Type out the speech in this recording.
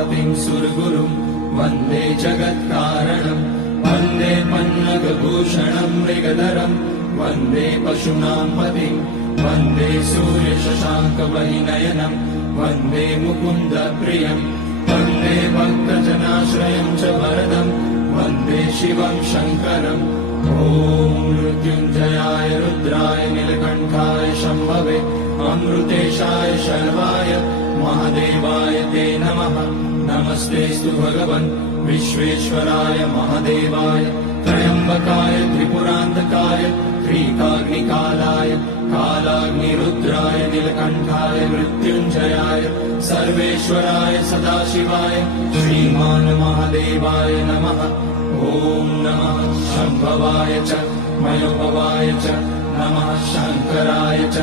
उमापतिं सुरगुरुं वन्दे जगत्कारणं वन्दे पन्नगभूषणं मृगधरं वन्दे पशूनां पतिं वन्दे सूर्यशशाङ्कवहिनयनं वन्दे मुकुन्दप्रियं वन्दे भक्तजनाश्रयं च वरदं वन्दे शिवं शङ्करम् ॐ मृत्युञ्जयाय रुद्राय नीलकण्ठाय शम्भवे अमृतेशाय शर्वाय महादेवाय ते नमः। नमस्तेऽस्तु भगवन् विश्वेश्वराय महादेवाय त्र्यम्बकाय त्रिपुरान्तकाय त्रिकाग्निकालाय कालाग्निरुद्राय नीलकण्ठाय मृत्युञ्जयाय सर्वेश्वराय सदाशिवाय श्रीमान् महादेवाय नमः। ॐ नमः शम्भवाय च मयोभवाय च नमः शङ्कराय च